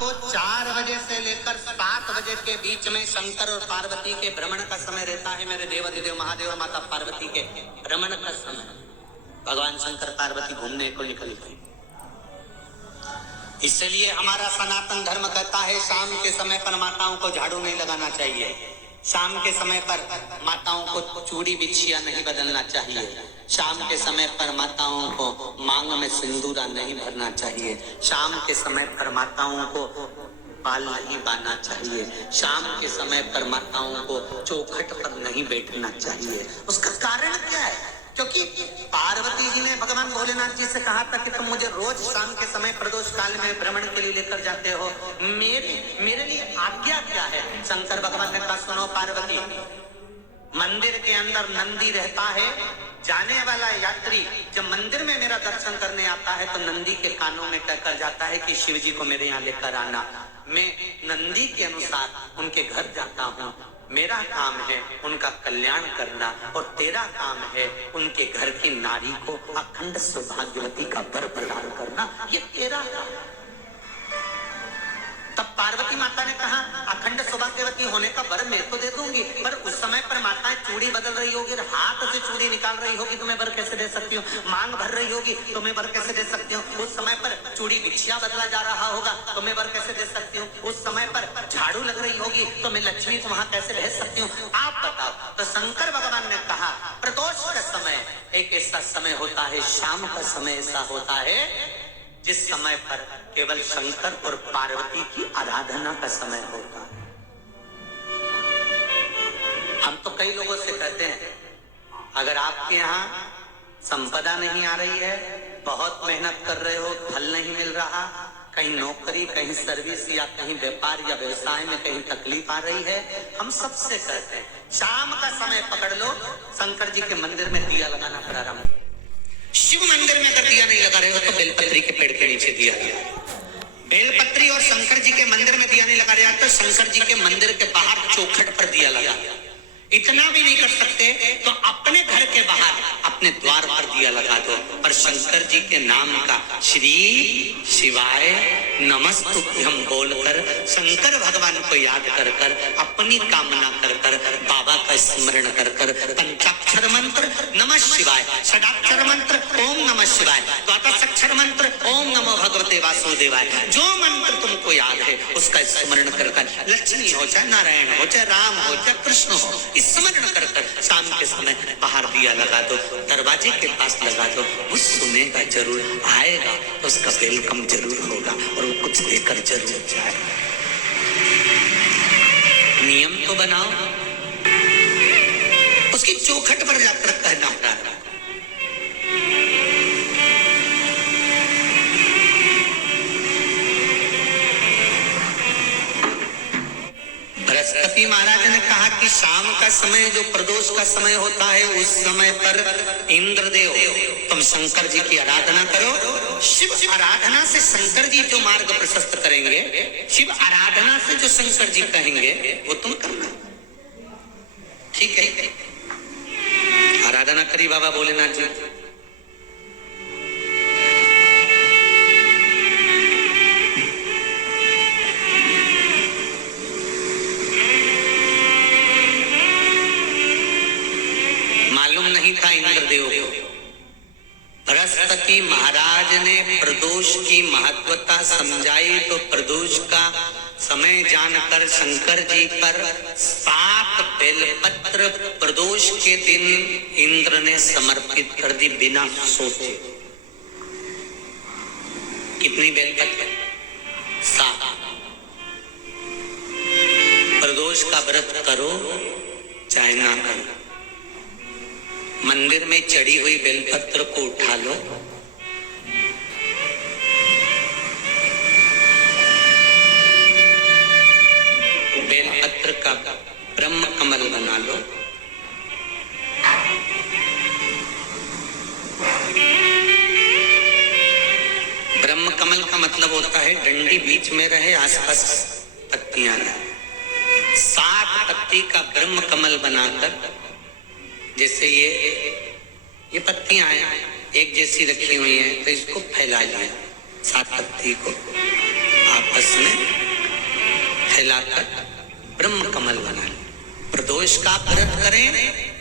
को 4 बजे से लेकर 7 बजे के बीच में शंकर और पार्वती के भ्रमण का समय रहता है। मेरे देवाधिदेव महादेव माता पार्वती के भ्रमण का समय। भगवान शंकर पार्वती घूमने को निकल गए। इसलिए हमारा सनातन धर्म कहता है शाम के समय पर माताओं को झाड़ू नहीं लगाना चाहिए, शाम के समय पर माताओं को चूड़ी बिछिया नहीं बदलना चाहिए, शाम के समय पर माताओं को मांग में सिंदूरा नहीं भरना चाहिए, शाम के समय पर माताओं को बाल नहीं बांधना चाहिए, शाम के समय पर माताओं को चौखट पर नहीं बैठना चाहिए। उसका कारण क्या है? क्योंकि पार्वती जी ने भगवान भोलेनाथ जी से कहा था कि तुम मुझे रोज शाम के समय प्रदोष काल में भ्रमण के लिए लेकर जाते हो, मेरे लिए आज्ञा क्या है? शंकर भगवान ने कहा सुनो पार्वती, मंदिर के अंदर नंदी रहता है, जाने वाला यात्री जब मंदिर में मेरा दर्शन करने आता है तो नंदी के कानों में कहकर जाता है कि शिव जी को मेरे यहाँ लेकर आना। मैं नंदी के अनुसार उनके घर जाता हूँ। मेरा काम है उनका कल्याण करना और तेरा काम है उनके घर की नारी को अखंड सौभाग्यवती का वर प्रदान करना, ये तेरा काम। तब पार्वती माता ने कहा अखंड सौभाग्यवती होने का वर मैं तो दे दूंगी, पर उस समय पर माताएं चूड़ी बदल रही होगी, हाथ से चूड़ी निकाल रही होगी तो मैं वर कैसे दे सकती हूँ? मांग भर रही होगी तो मैं वर कैसे दे सकती हूँ? उस समय पर चूड़ी बिछिया बदला जा रहा होगा तो मैं वर कैसे दे सकती हूँ? उस समय पर झाड़ू लग रही होगी तो मैं लक्ष्मी को वहां कैसे भेज सकती हूँ? आप बताओ। तो शंकर भगवान ने कहा प्रदोष का समय एक ऐसा समय होता है, शाम का समय ऐसा होता है जिस समय पर केवल शंकर और पार्वती की आराधना का समय होता है। हम तो कई लोगों से कहते हैं अगर आपके यहाँ संपदा नहीं आ रही है, बहुत मेहनत कर रहे हो, फल नहीं मिल रहा, कहीं नौकरी, कहीं सर्विस या कहीं व्यापार या व्यवसाय में कहीं तकलीफ आ रही है, हम सबसे कहते हैं शाम का समय पकड़ लो, शंकर जी के मंदिर में दिया लगाना प्रारंभ। शिव मंदिर में अगर दिया नहीं लगा रहे हो तो बेलपत्री के पेड़ के नीचे दिया लगा। बेलपत्री और शंकर जी के मंदिर में दिया नहीं लगा रहा तो शंकर जी के मंदिर के बाहर चौखट पर दिया लगा। इतना भी नहीं कर सकते तो अपने घर के बाहर अपने द्वार पर दिया लगा दो, पर शंकर जी के नाम का श्री शिवाय नमस्तुभ्यम बोलकर शंकर भगवान को याद कर कर अपनी कामना कर कर बाबा का स्मरण कर कर पंचाक्षर मंत्र नमः शिवाय, षडाक्षर मंत्र ओम नमः शिवाय, द्वादशाक्षर मंत्र ओम नमो भगवते वासुदेवाय, जो मंत्र तुमको याद है उसका स्मरण कर कर लक्ष्मी हो चाहे नारायण हो चाहे राम हो चाहे कृष्ण हो स्मरण कर कर शाम के समय बाहर दिया लगा दो, दरवाजे के पास लगा दो। वो सुनेगा जरूर, आएगा तो उसका वेलकम जरूर होगा और वो कुछ देकर जरूर जाएगा। नियम तो बनाओ, उसकी चौखट पर जाकर कहना पड़ा। बृहस्पति महाराज ने कहा कि शाम का समय जो प्रदोष का समय होता है उस समय पर इंद्रदेव तुम शंकर जी की आराधना करो। शिव आराधना से शंकर जी जो मार्ग प्रशस्त करेंगे, शिव आराधना से जो शंकर जी कहेंगे वो तुम करना। ठीक है, आराधना करी बाबा भोलेनाथ जी। नहीं था इंद्रदेव को। बृहस्पति महाराज ने प्रदोष की महत्वता समझाई तो प्रदोष का समय जानकर शंकर जी पर 7 बेलपत्र प्रदोष के दिन इंद्र ने समर्पित कर दी बिना सोचे। कितनी बेलपत्र? 7। प्रदोष का व्रत करो चाहे ना करो, मंदिर में चढ़ी हुई बेलपत्र को उठा लो, बेलपत्र का ब्रह्म कमल बना लो, ब्रह्म कमल का मतलब होता है डंडी बीच में रहे, आसपास पत्तियां रहे। 7 पत्ती का ब्रह्म कमल बनाकर, जैसे ये पत्तियां एक जैसी रखी हुई हैं तो इसको फैला लें। 7 पत्ती को आप आपस में फैलाकर ब्रह्म कमल बना लें। प्रदोष का व्रत करें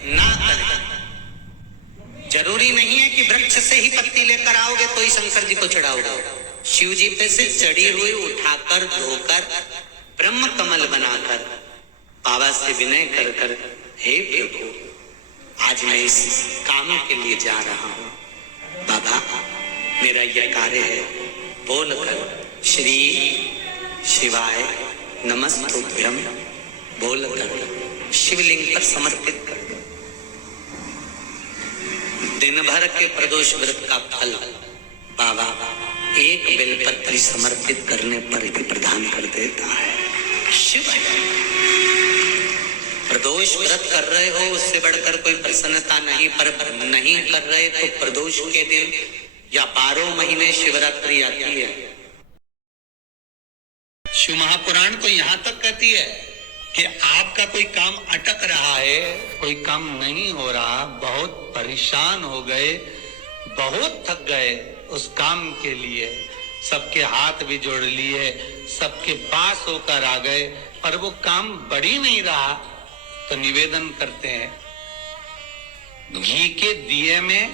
ना करें, जरूरी नहीं है कि वृक्ष से ही पत्ती लेकर आओगे तो ही शंकर जी को चढ़ाओगे। शिव जी पे से चढ़ी हुई उठाकर धोकर ब्रह्म कमल बनाकर बाबा से विनय कर कर, हे प्रभु आज मैं इस काम के लिए जा रहा हूँ, बाबा मेरा यह कार्य है, बोलकर श्री शिवाय नमस्तुभ्यम बोलकर शिवलिंग पर समर्पित कर दो। दिन भर के प्रदोष व्रत का फल बाबा एक बेलपत्री समर्पित करने पर भी प्रदान कर देता है। शिव प्रदोष व्रत कर रहे हो उससे बढ़कर कोई प्रसन्नता नहीं, पर नहीं कर रहे तो प्रदोष के दिन या 12 महीने शिवरात्रि आती है। शिव महापुराण तो यहाँ तक कहती है कि आपका कोई काम अटक रहा है, कोई काम नहीं हो रहा, बहुत परेशान हो गए, बहुत थक गए उस काम के लिए, सबके हाथ भी जोड़ लिए, सबके पास होकर आ गए, पर वो काम बढ़ ही नहीं रहा, तो निवेदन करते हैं घी के दिए में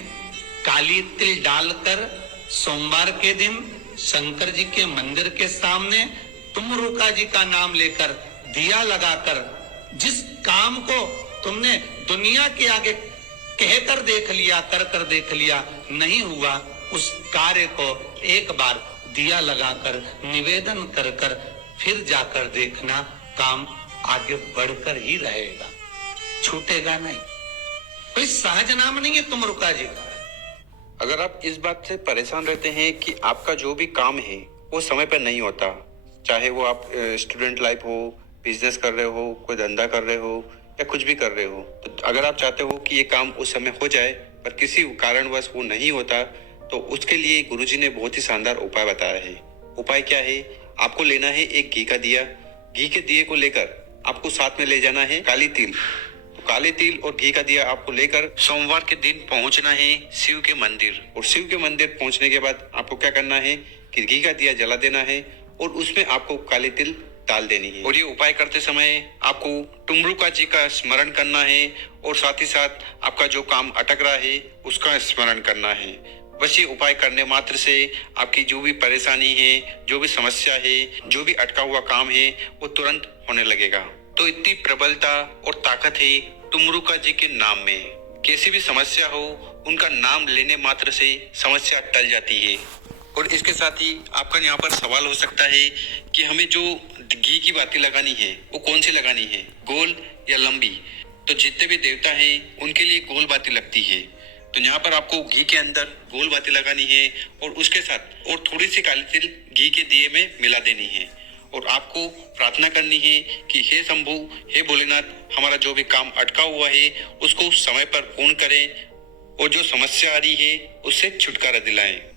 काली तिल डालकर सोमवार के दिन शंकर जी के मंदिर के सामने तुमरुका जी का नाम लेकर दिया लगाकर जिस काम को तुमने दुनिया के आगे कहकर देख लिया, कर कर देख लिया, नहीं हुआ, उस कार्य को एक बार दिया लगाकर निवेदन कर कर फिर जाकर देखना, काम आगे बढ़कर ही रहेगा, छूटेगा नहीं। कोई सहज नाम नहीं है तुमरुका जी का। अगर आप इस बात से परेशान रहते हैं कि आपका जो भी काम है वो समय पर नहीं होता, चाहे वो आप स्टूडेंट लाइफ हो, बिजनेस कर रहे हो, कोई धंधा कर रहे हो या कुछ भी कर रहे हो, तो अगर आप चाहते हो कि ये काम उस समय हो जाए पर किसी कारणवश वो नहीं होता, तो उसके लिए गुरुजी ने बहुत ही शानदार उपाय बताया है। उपाय क्या है? आपको लेना है एक घी का दिया, घी के दिए को लेकर आपको साथ में ले जाना है काली तिल, तो काले तिल और घी का दिया आपको लेकर सोमवार के दिन पहुंचना है शिव के मंदिर, और शिव के मंदिर पहुंचने के बाद आपको क्या करना है कि घी का दिया जला देना है और उसमें आपको काले तिल डाल देनी है। और ये उपाय करते समय आपको तुमरुका जी का स्मरण करना है और साथ ही साथ आपका जो काम अटक रहा है उसका स्मरण करना है। बस ये उपाय करने मात्र से आपकी जो भी परेशानी है, जो भी समस्या है, जो भी अटका हुआ काम है वो तुरंत होने लगेगा। तो इतनी प्रबलता और ताकत है तुमरुका जी के नाम में। कैसी भी समस्या हो उनका नाम लेने मात्र से समस्या टल जाती है। और इसके साथ ही आपका यहाँ पर सवाल हो सकता है कि हमें जो घी की बाती लगानी है वो कौन सी लगानी है, गोल या लंबी? तो जितने भी देवता हैं उनके लिए गोल बाती लगती है। तो यहाँ पर आपको घी के अंदर गोल बाती लगानी है और उसके साथ और थोड़ी सी काली तिल घी के दिए में मिला देनी है और आपको प्रार्थना करनी है कि हे शंभु, हे भोलेनाथ, हमारा जो भी काम अटका हुआ है उसको समय पर पूर्ण करें और जो समस्या आ रही है उससे छुटकारा दिलाएं।